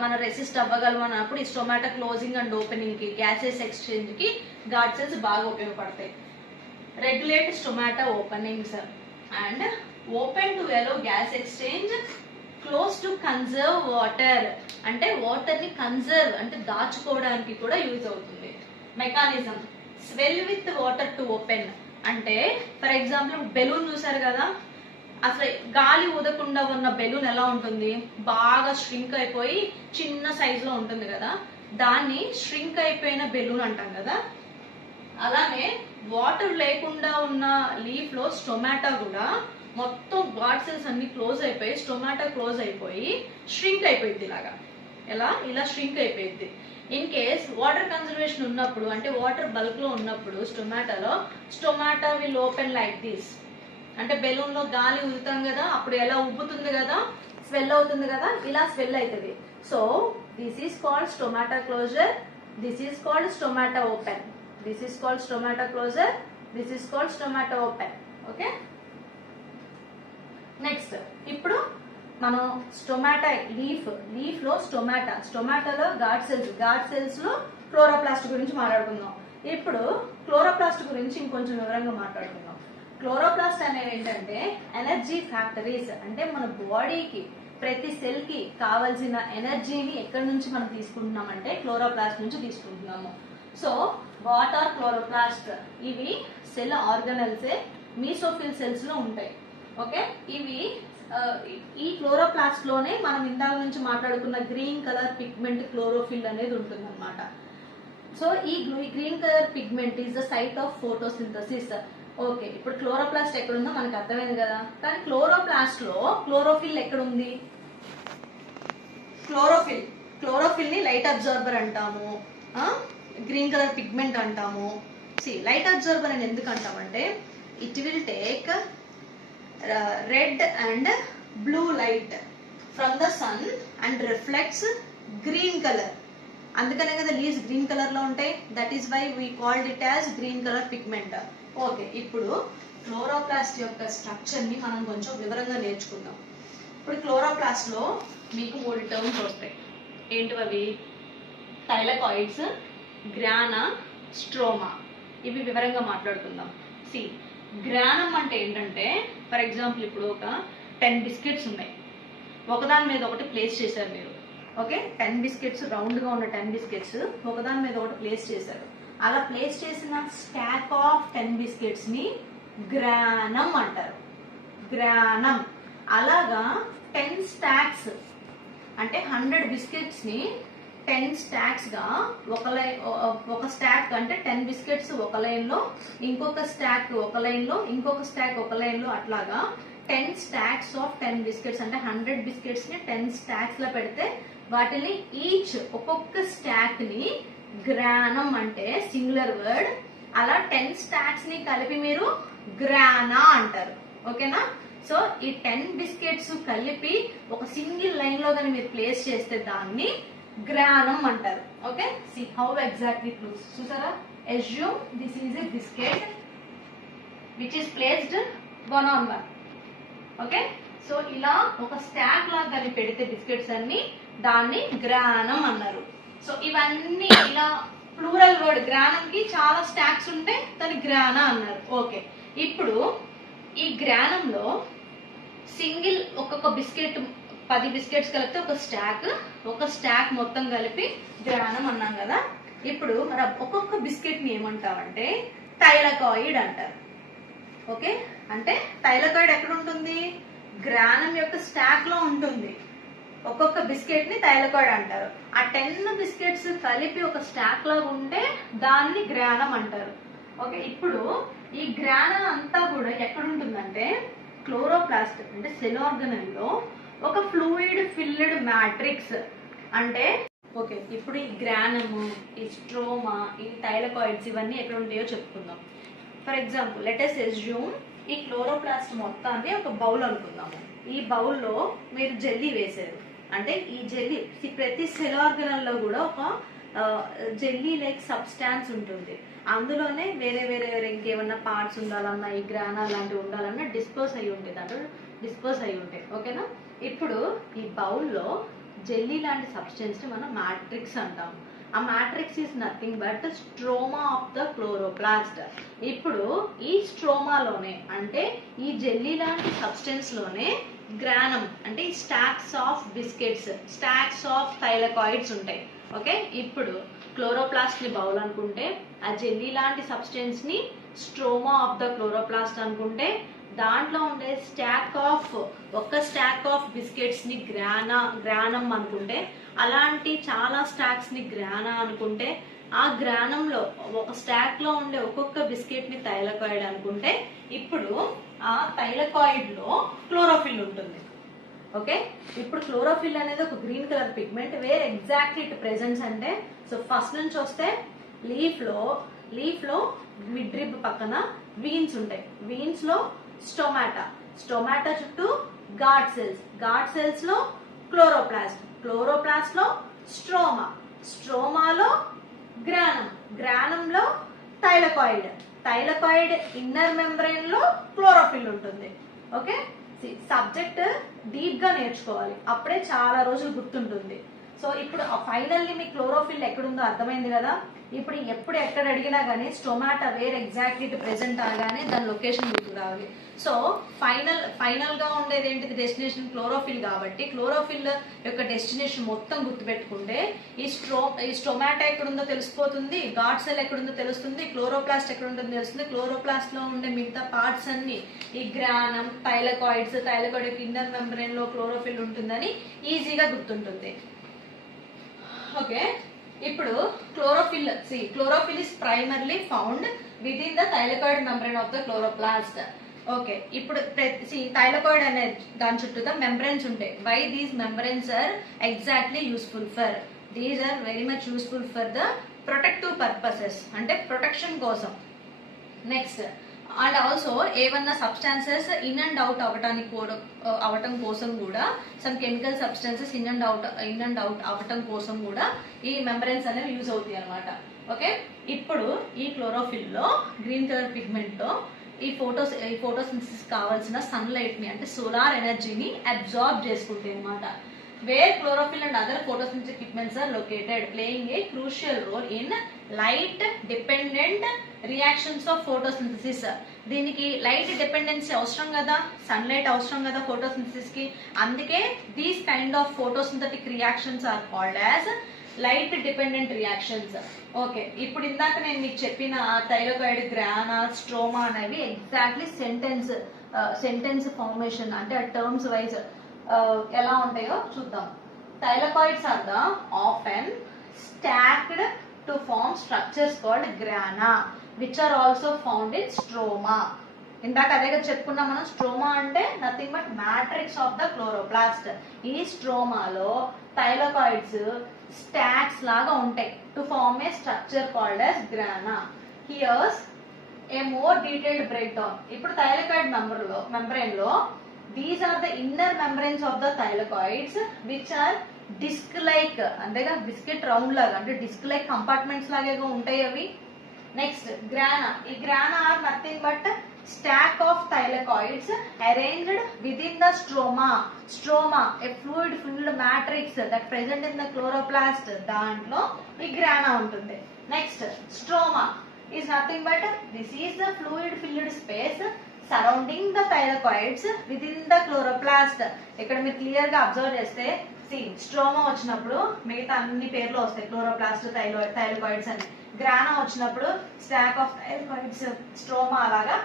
మనం రెసిస్ట్ అవ్వగలం అన్నప్పుడు ఈ స్టొమాటా క్లోజింగ్ అండ్ ఓపెనింగ్ కి, గ్యాసెస్ ఎక్స్చేంజ్ కి గాడ్ సెల్స్ బాగా ఉపయోగపడతాయి. Regulate stomata openings and open to allow gas exchange, close to conserve water అంటే వాటర్ ని కన్జర్వ్ అంటే దాచుకోవడానికి కూడా యూజ్ అవుతుంది. Mechanism swell with water to open అంటే ఫర్ ఎగ్జాంపుల్ బెలూన్ చూసారు కదా, అసలు గాలి ఊదకుండా ఉన్న బెలూన్ ఎలా ఉంటుంది, బాగా ష్రింక్ అయిపోయి చిన్న సైజ్ లో ఉంటుంది కదా, దాన్ని ష్రింక్ అయిపోయిన బెలూన్ అంటాం కదా. అలానే వాటర్ లేకుండా ఉన్న లీఫ్ లో స్టొమాటా కూడా మొత్తం గాడ్ సెల్స్ అన్ని క్లోజ్ అయిపోయి స్టొమాటా క్లోజ్ అయిపోయి ష్రింక్ అయిపోయింది. ఇలా ష్రింక్ అయిపోయింది. ఇన్ కేస్ వాటర్ కన్జర్వేషన్ ఉన్నప్పుడు అంటే వాటర్ బల్క్ లో ఉన్నప్పుడు stomata will open like this. అంటే బెలూన్ లో గాలి ఊదుతాం కదా, అప్పుడు ఎలా ఉబ్బుతుంది కదా, స్వెల్ అవుతుంది కదా, ఇలా స్వెల్ అవుతుంది. So this is called stomata closure, this is called stomata open, this is called stomata closure, this is called stomata open. Okay, next ఇప్పుడు మనం స్టొమాటా లీఫ్ లో స్టొమాటాలో గాడ్ సెల్స్ లో క్లోరోప్లాస్ట్ గురించి మాట్లాడుకుందాం. ఇప్పుడు క్లోరోప్లాస్ట్ గురించి ఇంకొంచెం వివరంగా మాట్లాడుకుందాం. క్లోరోప్లాస్ట్ అనేవి ఏంటంటే ఎనర్జీ ఫ్యాక్టరీస్. అంటే మన బాడీకి ప్రతి సెల్ కి కావాల్సిన ఎనర్జీని ఎక్కడి నుంచి మనం తీసుకుంటున్నామంటే క్లోరోప్లాస్ట్ నుంచి తీసుకుంటున్నాము. So what are chloroplast? ఇవి సెల్ ఆర్గనల్సే, మీసోఫిల్ సెల్స్ లో ఉంటాయి. ఓకే, ఇవి ఈ క్లోరోప్లాస్ట్ లోనే మనం ఇందాక నుంచి మాట్లాడుకున్న గ్రీన్ కలర్ పిగ్మెంట్ క్లోరోఫిల్ అనేది ఉంటుంది అనమాట. సో ఈ green colour pigment is the site of photosynthesis. Okay, ఇప్పుడు క్లోరోప్లాస్ట్ ఎక్కడుందో మనకు అర్థమైంది కదా. కానీ క్లోరోప్లాస్ట్ లో క్లోరోఫిల్ ఎక్కడుంది? క్లోరోఫిల్ ని లైట్ అబ్జార్బర్ అంటాము, గ్రీన్ కలర్ పిగ్మెంట్ అంటాము. లైట్ అబ్జార్బర్ అని ఎందుకు అంటామంటే it will take red and blue light from the sun and reflects green colour. అందుకనే కదా లీవ్స్ గ్రీన్ కలర్ లో ఉంటాయి. That is why we called it as green colour pigment. Okay, ఇప్పుడు క్లోరోప్లాస్ట్ యొక్క స్ట్రక్చర్ ని మనం కొంచెం వివరంగా నేర్చుకుందాం. ఇప్పుడు క్లోరోప్లాస్ట్ లో మీకు 3 టర్మ్స్ వస్తాయి. ఏంటివి? Thylakoids, గ్రానా, stroma. ఇవి వివరంగా మాట్లాడుకుందాం. గ్రానం అంటే ఏంటంటే ఫర్ ఎగ్జాంపుల్ ఇప్పుడు ఒక 10 బిస్కెట్స్ ఉన్నాయి, ఒకదాని మీద ఒకటి ప్లేస్ చేశారు మీరు. ఓకే, 10 బిస్కెట్స్, రౌండ్ గా ఉన్న 10 బిస్కెట్స్ ఒకదాని మీద ఒకటి ప్లేస్ చేశారు. అలా ప్లేస్ చేసిన స్టాక్ ఆఫ్ 10 బిస్కెట్స్ ని గ్రానం అంటారు. గ్రానం. అలాగా 10 స్టాక్స్ అంటే 100 బిస్కెట్స్ ని 10 స్టాక్స్ గా ఒక స్టాక్ అంటే 10 బిస్కెట్స్ ఒక లైన్ లో, ఇంకొక స్టాక్ ఒక లైన్ లో, ఇంకొక స్టాక్ ఒక లైన్ లో, అట్లాగా 10 స్టాక్స్ ఆఫ్ 10 బిస్కెట్స్ అంటే 100 బిస్కెట్స్ ని 10 స్టాక్స్ లో పెడితే వాటిని ఈచ్ ఒక్కొక్క స్టాక్ ని గ్రానం అంటే సింగులర్ వర్డ్. అలా 10 స్టాక్స్ ని కలిపి మీరు గ్రానా అంటారు. ఓకేనా? సో ఈ 10 బిస్కెట్స్ కలిపి ఒక సింగిల్ లైన్ లో కానీ మీరు ప్లేస్ చేస్తే దాన్ని గ్రానం అంటారు. Okay, see how exactly proves. చూసారా? assume this is a biscuit which is placed one on one. Okay, so ఇలా ఒక స్టాక్ లాగా కానీ పెడితే బిస్కెట్స్ అన్ని దాన్ని గ్రానం అన్నారు. సో ఇవన్నీ ఇలా ప్లూరల్ వర్డ్. గ్రానం కి చాలా స్టాక్స్ ఉంటే దాన్ని గ్రానా అన్నారు. ఓకే, ఇప్పుడు ఈ గ్రానంలో సింగిల్ ఒక్కొక్క బిస్కెట్ 10 బిస్కెట్స్ కలిపితే ఒక స్టాక్ మొత్తం కలిపి గ్రానం అన్నాం కదా. ఇప్పుడు మరి ఒక్కొక్క బిస్కెట్ ని ఏమంటామంటే థైలకాయిడ్ అంటారు. ఓకే, అంటే థైలకాయిడ్ ఎక్కడ ఉంటుంది? గ్రానం యొక్క స్టాక్ లో ఉంటుంది. ఒక్కొక్క బిస్కెట్ ని థైలకాయిడ్ అంటారు. ఆ 10 బిస్కెట్స్ కలిపి ఒక స్టాక్ లాగా ఉంటే దాన్ని గ్రానం అంటారు. ఓకే, ఇప్పుడు ఈ గ్రానం అంతా కూడా ఎక్కడ ఉంటుందంటే క్లోరోప్లాస్ట్ అంటే సెల్ ఆర్గనల్ లో ఒక ఫ్లూయిడ్ ఫిల్డ్ మ్యాట్రిక్స్ అంటే ఓకే, ఇప్పుడు ఈ గ్రానము, ఈ స్ట్రోమా, ఈ థైలకాయిడ్స్ ఇవన్నీ ఎక్కడ ఉంటాయో చెప్పుకుందాం. For example let us assume ఈ క్లోరోప్లాస్ట్ మొత్తాన్ని ఒక బౌల్ అనుకుందాము. ఈ బౌల్లో మీరు జెల్లీ వేసారు అంటే ఈ జెల్లీ ప్రతి సెల్ ఆర్గనల్లో కూడా ఒక జెల్లీ లైక్ సబ్స్టాన్స్ ఉంటుంది. అందులోనే వేరే వేరే ఇంకేమన్నా పార్ట్స్ ఉండాలన్నా ఈ గ్రానా లాంటివి ఉండాలన్నా డిస్పోజ్ అయ్యి ఉంటాయి, దాంట్లో డిస్పోజ్ అయ్యి ఉంటాయి. ఓకేనా? ఇప్పుడు ఈ బౌల్లో జెల్లీ లాంటి సబ్స్టెన్స్ ని మనం మ్యాట్రిక్స్ అంటాం. ఆ matrix is nothing but stroma of the chloroplast. ఇప్పుడు ఈ స్ట్రోమాలోనే అంటే ఈ జెల్లీ లాంటి సబ్స్టెన్స్ లోనే గ్రానం అంటే stocks of biscuits, stocks of thylakoids ఉంటాయి. ఓకే, ఇప్పుడు క్లోరోప్లాస్ట్ ని బౌల్ అనుకుంటే ఆ జెల్లీ లాంటి సబ్స్టెన్స్ ని స్ట్రోమా ఆఫ్ ద క్లోరోప్లాస్ట్ అనుకుంటే దాంట్లో ఉండే ఒక స్టాక్ ఆఫ్ బిస్కెట్స్ ని గ్రానం అనుకుంటే అలాంటి చాలా స్టాక్స్ ని గ్రానా అనుకుంటే ఆ గ్రానంలో ఒక స్టాక్ లో ఉండే ఒక్కొక్క బిస్కెట్ ని థైలకాయిడ్ అనుకుంటే ఇప్పుడు ఆ థైలకాయిడ్ లో క్లోరోఫిల్ ఉంటుంది. ఓకే, ఇప్పుడు క్లోరోఫిల్ అనేది ఒక green colour pigment. Where exactly it presents అంటే సో ఫస్ట్ నుంచి వస్తే లీఫ్ లో మిడ్ రిబ్ పక్కన వీన్స్ ఉంటాయి. వీన్స్ లో స్టొమాటా చుట్టూ గాడ్ సెల్స్ లో క్లోరోప్లాస్ట్ లో స్ట్రోమాలో గ్రానంలో థైలకాయిడ్ ఇన్నర్ మెంబ్రెయిన్ లో క్లోరోఫిల్ ఉంటుంది. ఓకే, సబ్జెక్ట్ డీప్ గా నేర్చుకోవాలి, అప్పుడే చాలా రోజులు గుర్తుంటుంది. సో ఇప్పుడు ఫైనల్లీ మీ క్లోరోఫిల్ ఎక్కడుందో అర్థమైంది కదా. ఇప్పుడు ఎప్పుడు ఎక్కడ అడిగినా కానీ స్టొమాటా వేర్ ఎగ్జాక్ట్లీ ప్రెసెంట్ అనగానే దాని లొకేషన్ గుర్తు రావాలి. సో ఫైనల్ గా ఉండేది ఏంటిది? Destination chlorophyll. కాబట్టి క్లోరోఫిల్ యొక్క డెస్టినేషన్ మొత్తం గుర్తుపెట్టుకుంటే ఈ స్టొమాటా ఎక్కడుందో తెలిసిపోతుంది, గాడ్ సెల్ ఎక్కడుందో తెలుస్తుంది, క్లోరోప్లాస్ట్ ఎక్కడ ఉంటుందో తెలుస్తుంది. క్లోరోప్లాస్ట్ లో ఉండే మిగతా పార్ట్స్ అన్ని ఈ గ్రానం, థైలకాయిడ్ యొక్క ఇన్నర్ మెంబ్రెయిన్ లో క్లోరోఫిల్ ఉంటుందని ఈజీగా గుర్తుంటుంది. ఓకే, ఇప్పుడు chlorophyll is primarily found within the thylakoid membrane of the chloroplast. Okay, ఇప్పుడు థైలకాయిడ్ అనే దాని చుట్టూ మెంబ్రెయిన్స్ ఉంటాయి. Why these membranes are exactly useful for? These are very much useful for the protective purposes, అంటే ప్రొటెక్షన్ కోసం. నెక్స్ట్ అండ్ ఆల్సో ఏమన్నా సబ్స్టాన్సెస్ ఇన్ అండ్ అవుట్ అవటం కోసం కూడా some chemical substances in and out అవటం కోసం కూడా ఈ మెంబ్రెయిన్స్ అనేవి యూజ్ అవుతాయి అనమాట. ఓకే, ఇప్పుడు ఈ క్లోరోఫిల్ లో గ్రీన్ కలర్ పిగ్మెంట్ లో ఈ ఫోటోసింథసిస్ కావాల్సిన సన్లైట్ ని అంటే సోలార్ ఎనర్జీని అబ్జార్బ్ చేసుకుంటాయి అనమాట. Where chlorophyll and other photosynthetic pigments are located, playing a crucial role in light dependent reactions of photosynthesis. దీనికి లైట్ డిపెండెన్సీ అవసరం కదా, సన్లైట్ అవసరం కదా ఫోటోసింథసిస్ కి. అందుకే these kind of photosynthetic reactions are called as light dependent reactions. Okay, ఇప్పుడు ఇందాక నేను మీకు చెప్పిన థైలకాయిడ్, గ్రానా, స్ట్రోమా అనేవి ఎగ్జాక్ట్లీ సెంటెన్స్ ఫార్మేషన్ అంటే టర్మ్స్ వైజ్ ఎలా ఉంటాయో చూద్దాం. Thylakoids are the often stacked to form structures called grana which are also found in stroma. ఇందాక అదే చెప్పుకున్నాం మనం. స్ట్రోమా అంటే nothing but matrix of the chloroplast. ఈ స్ట్రోమాలో థైలకాయిడ్స్ స్టాక్స్ లాగా ఉంటాయి to form a structure called as grana. Here's a more detailed breakdown. ఇప్పుడు థైలకాయిడ్ మెంబ్రెయిన్ లో these are the inner membranes of the thylakoids which are disc like, అంతేగా బిస్కెట్ రౌండ్ లాగా అంటే డిస్క్ లైక్ కంపార్ట్మెంట్స్ లాగా ఉంటాయి అవి. Next grana. ఈ grana are nothing but stack of thylakoids arranged within the stroma a fluid matrix that present in the chloroplast. దాంట్లో ఈ గ్రానా ఉంటుంది. Next stroma is nothing but this is the fluid filled space surrounding the thylakoids within the chloroplast. ఇక్కడ మీరు క్లియర్ గా అబ్జర్వ్ చేస్తే స్ట్రోమా వచ్చినప్పుడు మిగతా అన్ని పేర్లు వస్తాయి, క్లోరోప్లాస్ట్, థైలకాయిడ్స్ అని. గ్రానా వచ్చినప్పుడు స్టాక్ ఆఫ్ థైలకాయిడ్స్, స్ట్రోమా. అలాగా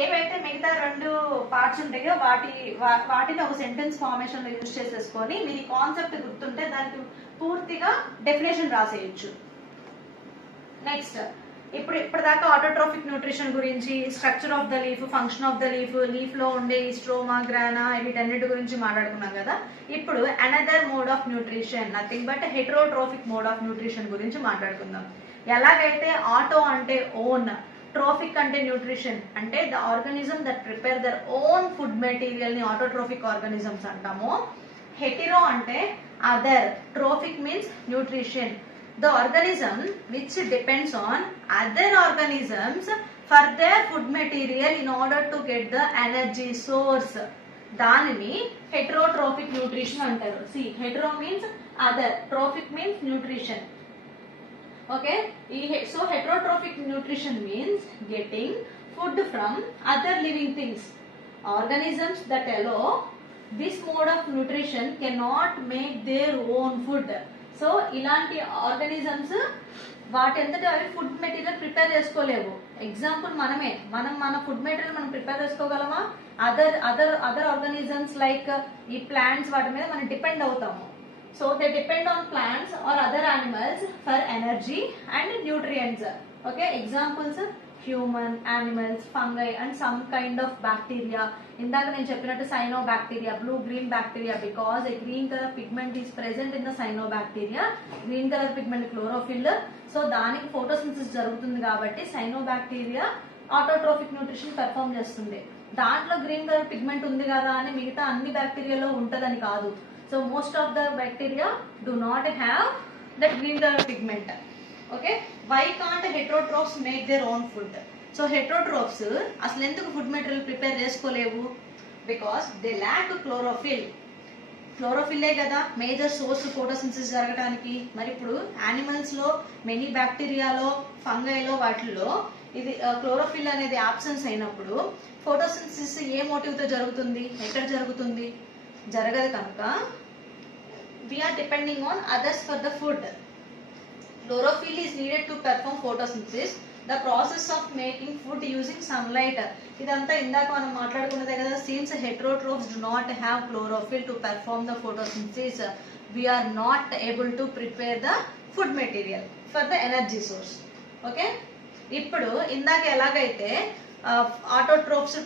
ఏవైతే మిగతా రెండు పార్ట్స్ ఉంటాయో వాటిని ఒక సెంటెన్స్ ఫార్మేషన్ లో యూజ్ చేసేసుకొని మీరు కాన్సెప్ట్ గుర్తుంటే దానికి పూర్తిగా డెఫినేషన్ రాసేయచ్చు. నెక్స్ట్ ఇప్పటిదాకా ఆటోట్రోఫిక్ న్యూట్రిషన్ గురించి, structure of the leaf, function of the leaf లో ఉండే స్ట్రోమా, గ్రానా వీటన్నిటి గురించి మాట్లాడుకున్నాం కదా. ఇప్పుడు another mode of nutrition, nothing but heterotrophic mode of nutrition గురించి మాట్లాడుకుందాం. ఎలాగైతే ఆటో అంటే ఓన్, ట్రోఫిక్ అంటే న్యూట్రిషన్, అంటే the organism that prepare their own food material ని ఆటోట్రోఫిక్ ఆర్గానిజమ్స్ అంటాము. హెటిరో అంటే other, trophic means nutrition, the organism which depends on other organisms for their food material in order to get the energy source, దానిని హెటరోట్రోఫిక్ న్యూట్రిషన్ అంటారు. See, hetero means other, trophic means nutrition. Okay, so heterotrophic nutrition means getting food from other living things. Organisms that allow this mode of nutrition cannot make their own food. సో ఇలాంటి ఆర్గానిజమ్స్ వాటి అంతటా అవి ఫుడ్ మెటీరియల్ ప్రిపేర్ చేసుకోలేవు. ఎగ్జాంపుల్ మనం మన ఫుడ్ మెటీరియల్ మనం ప్రిపేర్ చేసుకోగలమా? అదర్ ఆర్గానిజమ్స్ లైక్ ఈ ప్లాంట్స్ వాటి మీద మనం డిపెండ్ అవుతాము. So they depend on plants or other animals for energy and nutrients. Okay, examples human, animals, fungi and some kind of bacteria. ఇందాక నేను చెప్పినట్టు cyanobacteria, blue green bacteria, because a green colour pigment is present in the cyanobacteria. Green colour pigment chlorophyll, so దానికి ఫోటోసింథసిస్ జరుగుతుంది కాబట్టి సైనోబాక్టీరియా ఆటోట్రోఫిక్ న్యూట్రిషన్ పెర్ఫార్మ్ చేస్తుంది. దాంట్లో గ్రీన్ కలర్ పిగ్మెంట్ ఉంది కదా అని మిగతా అన్ని బ్యాక్టీరియాలో ఉంటుందని కాదు. So most of the bacteria do not have that green colour pigment. Okay, why can't heterotrophs make their own food? So heterotrophs అసలు ఎందుకు ఫుడ్ మెటీరియల్ ప్రిపేర్ చేసుకోలేవు? Because they lack chlorophyll. క్లోరోఫిల్లే కదా మేజర్ సోర్స్ ఫోటోసింథసిస్ జరగడానికి. మరి ఇప్పుడు యానిమల్స్ లో, మెనీ బ్యాక్టీరియాలో, ఫంగైలో వాటిల్లో ఇది క్లోరోఫిల్ అనేది ఆబ్సెన్స్ అయినప్పుడు ఫోటోసింథసిస్ ఏ మోటివ్ తో జరుగుతుంది? ఎక్కడ జరుగుతుంది? జరగదు. కనుక we are depending on others for the food. Chlorophyll is needed to perform photosynthesis, the process of making food using sunlight. ఇదంతా ఇందాక మనం మాట్లాడుకున్నదే కదా. Since heterotrophs do not have chlorophyll to perform the photosynthesis, we are not able to prepare the food material for the energy source. Okay, ఇప్పుడు ఇందాక ఎలాగైతే ఆటోట్రోప్స్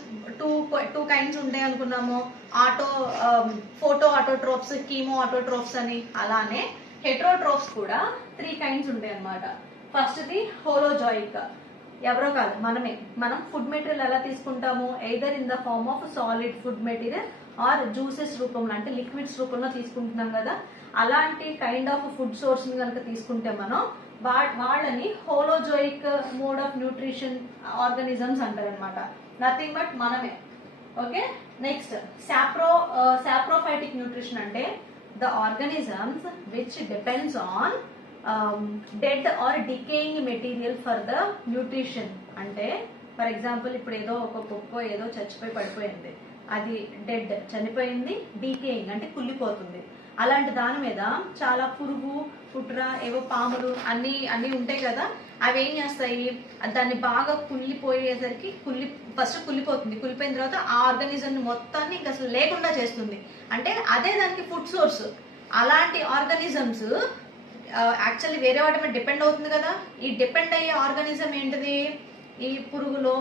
టూ కైండ్స్ ఉంటాయి అనుకున్నాము, ఫోటో ఆటోట్రోప్స్, కీమో ఆటోట్రోప్స్ అని, అలానే హెటరోట్రోఫ్స్ కూడా 3 కైండ్స్ ఉంటాయి అన్నమాట. ఫస్ట్ది హోలోజాయిక్, ఎవరో కాదు మనమే. మనం ఫుడ్ మెటీరియల్ ఎలా తీసుకుంటాము? Either in the form of solid food material or juices రూపంలో, అంటే లిక్విడ్స్ రూపంలో తీసుకుంటున్నాం కదా. అలాంటి కైండ్ ఆఫ్ ఫుడ్ సోర్స్ ని కనుక తీసుకుంటే మనం వాళ్ళని holozoic mode of nutrition organisms అంటారనమాట. నథింగ్ బట్ మనమే. ఓకే, నెక్స్ట్ సాప్రోఫైటిక్ న్యూట్రిషన్ అంటే the organisms which depends on dead or decaying material for the nutrition. అంటే ఫర్ ఎగ్జాంపుల్ ఇప్పుడు ఏదో ఒక కుక్క ఏదో చచ్చిపోయి పడిపోయింది, అది డెడ్, చనిపోయింది, డీకేయింగ్ అంటే కుళ్ళిపోతుంది. అలాంటి దాని మీద చాలా పురుగు, పుట్ర, ఏవో పాములు అన్ని ఉంటాయి కదా. అవి ఏం చేస్తాయి? దాన్ని బాగా కుళ్ళిపోయేసరికి ఫస్ట్ కుళ్ళిపోతుంది. కుళ్ళిపోయిన తర్వాత ఆ ఆర్గానిజం మొత్తాన్ని ఇంకా అసలు లేకుండా చేస్తుంది. అంటే అదే దానికి ఫుడ్ సోర్స్. అలాంటి ఆర్గానిజమ్స్ యాక్చువల్లీ వేరే వాటి మీద డిపెండ్ అవుతుంది కదా. ఈ డిపెండ్ అయ్యే ఆర్గానిజం ఏంటిది? ఈ పురుగులో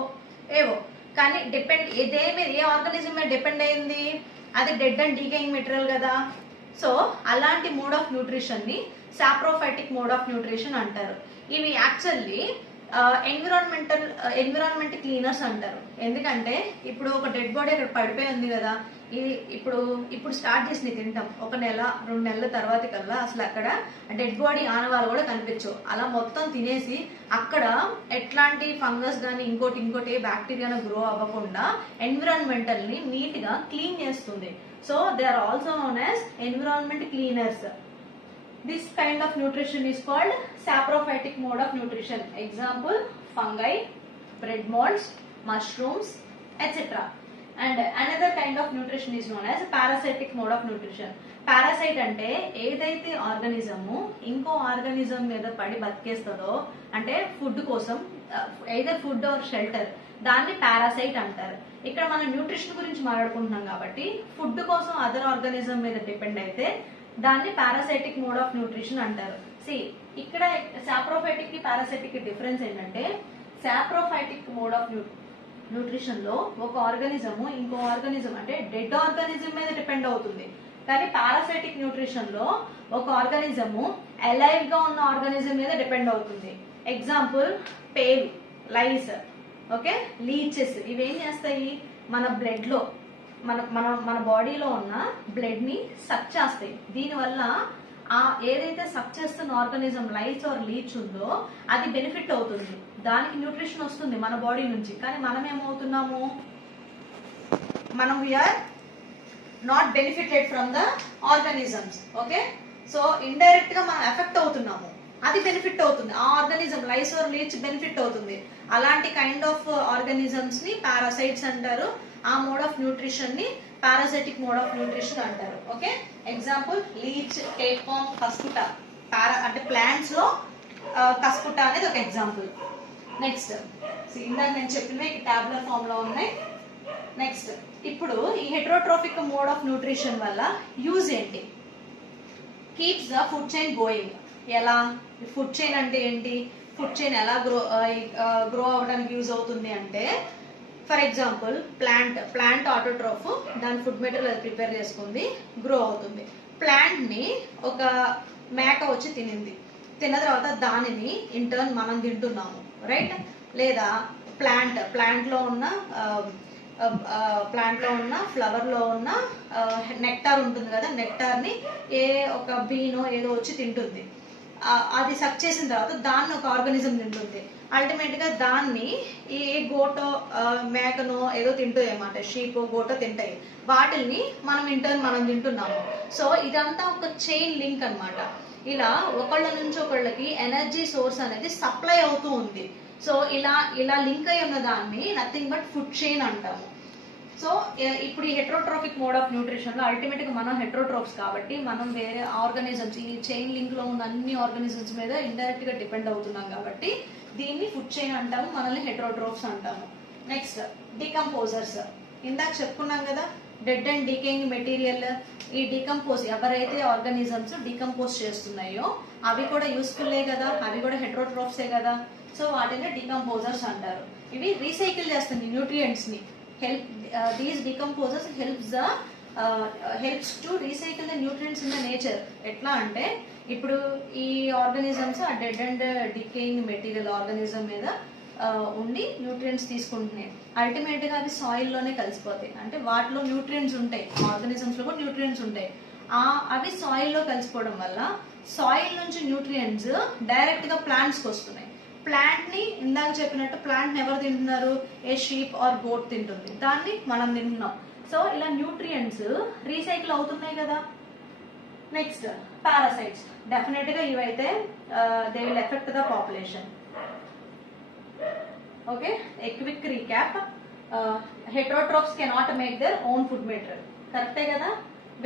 ఏవో. కానీ ఏ ఆర్గానిజం మీద డిపెండ్ అయింది? అది డెడ్ అండ్ డీకేయింగ్ మెటీరియల్ కదా. సో అలాంటి మోడ్ ఆఫ్ న్యూట్రిషన్ ని సాప్రోఫైటిక్ మోడ్ ఆఫ్ న్యూట్రిషన్ అంటారు. ఇవి యాక్చువల్లీ ఎన్విరాన్మెంట్ క్లీనర్స్ అంటారు. ఎందుకంటే ఇప్పుడు ఒక డెడ్ బాడీ అక్కడ పడిపోయి ఉంది కదా, ఇప్పుడు స్టార్ట్ చేసి తింటాం, 1 నెల 2 నెలల తర్వాత కల్లా అసలు అక్కడ డెడ్ బాడీ ఆనవాళ్ళు కూడా కనిపించవు. అలా మొత్తం తినేసి అక్కడ ఎట్లాంటి ఫంగస్ కానీ ఇంకోటి ఏ బ్యాక్టీరియా గ్రో అవ్వకుండా ఎన్విరాన్మెంటల్ ని నీట్ గా క్లీన్ చేస్తుంది. So they are also known as environment cleaners. This kind of nutrition is called saprophytic mode of nutrition. Example, fungi, bread molds, mushrooms, etc. And another kind of nutrition is known as parasitic mode of nutrition. Parasite అంటే ఏదైతే ఆర్గానిజము ఇంకో ఆర్గానిజం మీద పడి బతికేస్తుందో, అంటే ఫుడ్ కోసం, either ఫుడ్ ఆర్ షెల్టర్, దాన్ని పారాసైట్ అంటారు. ఇక్కడ మనం న్యూట్రిషన్ గురించి మాట్లాడుకుంటున్నాం కాబట్టి ఫుడ్ కోసం అదర్ ఆర్గానిజం మీద డిపెండ్ అయితే దాన్ని పారాసైటిక్ మోడ్ ఆఫ్ న్యూట్రిషన్ అంటారు. సి ఇక్కడ సాప్రోఫైటిక్ కి పారాసైటిక్ కి డిఫరెన్స్ ఏంటంటే సాప్రోఫైటిక్ మోడ్ ఆఫ్ న్యూట్రిషన్ లో ఒక ఆర్గానిజం ఇంకో ఆర్గానిజం అంటే డెడ్ ఆర్గానిజం మీద డిపెండ్ అవుతుంది. కానీ పారాసైటిక్ న్యూట్రిషన్ లో ఒక ఆర్గానిజము అలైవ్ గా ఉన్న ఆర్గానిజం మీద డిపెండ్ అవుతుంది. ఎగ్జాంపుల్ పేలు, లైస్, ఓకే, లీచెస్. ఇవేం చేస్తాయి, మన బ్లడ్ లో మన బాడీలో ఉన్న బ్లడ్ ని సక్ చేస్తాయి. దీనివల్ల ఏదైతే సక్ చేస్తున్న ఆర్గానిజం లైస్ ఆర్ లీచ్ ఉందో అది బెనిఫిట్ అవుతుంది, దానికి న్యూట్రిషన్ వస్తుంది మన బాడీ నుంచి. కానీ మనం ఏమవుతున్నాము, మనం we are not benefited from the organisms. Okay, so indirect గా మనం ఎఫెక్ట్ అవుతున్నాము, అది బెనిఫిట్ అవుతుంది. ఆ organism lice or leech benefit అవుతుంది. అలాంటి కైండ్ ఆఫ్ ఆర్గానిజమ్స్ ని పారాసైట్స్ అంటారు. ఆ మోడ్ ఆఫ్ న్యూట్రిషన్ ని పారాసైటిక్ మోడ్ ఆఫ్ న్యూట్రిషన్ అంటారు. Okay, example leech, tapeworm, cuscuta. అంటే ప్లాంట్స్ లో కస్కుటా అనేది ఒక ఎగ్జాంపుల్. నెక్స్ట్ ఇందాక నేను చెప్పినవి టాబ్లర్ ఫామ్ లో ఉన్నాయి. నెక్స్ట్ ఇప్పుడు ఈ హెటరోట్రోఫిక్ మోడ్ ఆఫ్ న్యూట్రిషన్ వల్ల యూజ్ ఏంటి, keeps the food chain going. ఎలా, ఫుడ్ చైన్ అంటే ఏంటి, ఫుడ్ చైన్ ఎలా గ్రో అవడానికి యూజ్ అవుతుంది అంటే, ఫర్ ఎగ్జాంపుల్ ప్లాంట్ ఆటోట్రోఫ్ దాని ఫుడ్ మెటీరియల్ ప్రిపేర్ చేసుకుంది, గ్రో అవుతుంది. ప్లాంట్ ని ఒక మేక వచ్చి తిన్న తర్వాత దానిని ఇంటర్న్ మనం తింటున్నాము, రైట్? లేదా ప్లాంట్ లో ఉన్న ఫ్లవర్ లో ఉన్న నెక్టార్ ఉంటుంది కదా, నెక్టార్ ని ఒక బీనో ఏదో వచ్చి తింటుంది. అది సక్ చేసిన తర్వాత దాన్ని ఒక ఆర్గానిజం తింటుంది. అల్టిమేట్ గా దాన్ని ఏ గోటో మేకనో ఏదో తింటాయి అన్నమాట, షీప్ గోటో తింటాయి. వాటిల్ని మనం తింటున్నాము. సో ఇదంతా ఒక చైన్ లింక్ అన్నమాట. ఇలా ఒకళ్ళ నుంచి ఒకళ్ళకి ఎనర్జీ సోర్స్ అనేది సప్లై అవుతూ ఉంది. సో ఇలా లింక్ అయి ఉన్న దాన్ని నథింగ్ బట్ ఫుడ్ చైన్ అంటాము. సో ఇప్పుడు ఈ హెటరోట్రోఫిక్ మోడ్ ఆఫ్ న్యూట్రిషన్ లో అల్టిమేట్ గా మనం హెటరోట్రోఫ్స్ కాబట్టి మనం వేరే ఆర్గానిజమ్స్, ఈ చైన్ లింక్ లో ఉన్న అన్ని ఆర్గానిజమ్స్ మీద ఇండైరెక్ట్ గా డిపెండ్ అవుతున్నాం కాబట్టి దీన్ని ఫుడ్ చైన్ అంటాము, మనల్ని హెటరోట్రోఫ్స్ అంటాము. Next decomposers. ఇందాక చెప్పుకున్నాం కదా, డెడ్ అండ్ డీకేయింగ్ మెటీరియల్. ఈ డికంపోజ్ ఎవరైతే ఆర్గానిజమ్స్ డికంపోజ్ చేస్తున్నాయో అవి కూడా యూస్ఫుల్లే కదా, అవి కూడా హెటరోట్రోఫ్సే కదా. సో వాటిని డికంపోజర్స్ అంటారు. ఇవి రీసైకిల్ చేస్తుంది న్యూట్రియంట్స్ ని. These decomposers helps to recycle the nutrients in the nature. ఎట్లా అంటే ఇప్పుడు ఈ ఆర్గానిజమ్స్ ఆ dead and decaying material organism మీద ఉండి న్యూట్రియంట్స్ తీసుకుంటున్నాయి. అల్టిమేట్ గా అవి సాయిల్ లోనే కలిసిపోతాయి. అంటే వాటిలో న్యూట్రియంట్స్ ఉంటాయి, ఆర్గానిజమ్స్ లో కూడా న్యూట్రియంట్స్ ఉంటాయి. అవి సాయిల్ లో కలిసిపోవడం వల్ల సాయిల్ నుంచి న్యూట్రియంట్స్ డైరెక్ట్ గా ప్లాంట్స్ కి వస్తున్నాయి. ప్లాంట్ ని ఇందాక చెప్పినట్టు ప్లాంట్ ఎవరు తింటున్నారు, ఏ షీప్ ఆర్ గోట్ తింటుంది, దాన్ని మనం తింటున్నాం. సో ఇలా న్యూట్రియంట్స్ రీసైకిల్ అవుతున్నాయి కదా. Next parasites. డెఫినెట్ గా ఇవైతే they will effect the population. Okay, a quick recap. Heterotrophs cannot make their own food material. కరెక్టే కదా,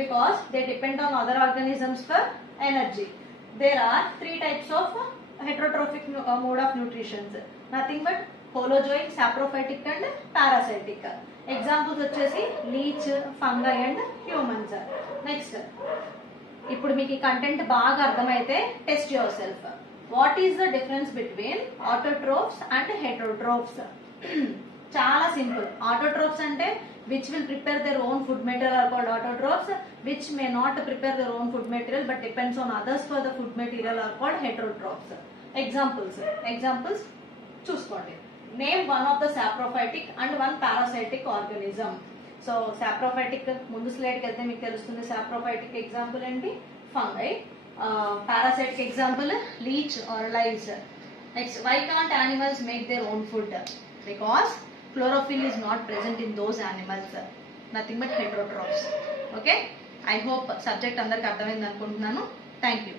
because they depend on other organisms for energy. There are 3 types of heterotrophic mode of nutrition, nothing but holozoic, saprophytic and parasitic. Examples వచ్చేసి leech, fungi and humans. Next, ఇప్పుడు మీకు ఈ కంటెంట్ బాగా అర్థమైతే test yourself. What is the difference between autotrophs and heterotrophs? చాలా సింపుల్. ఆటోట్రోఫ్స్ అంటే which will prepare their own food material are called autotrophs. Which may not prepare their own food material but depends on others for the food material are called heterotrophs. Examples చూసుకోండి. Name one of the saprophytic and one parasitic organism. So saprophytic ముందు స్లైడ్ కి వెళ్తే మీకు తెలుస్తుంది. saprophytic ఎగ్జాంపుల్ ఏంటి, fungi. parasitic example leech or lice. Next, why can't animals make their own food? Because chlorophyll is not present in those animals, nothing but heterotrophs. Okay, I hope subject అందరికి అర్థమైంది అనుకుంటున్నాను. Thank you.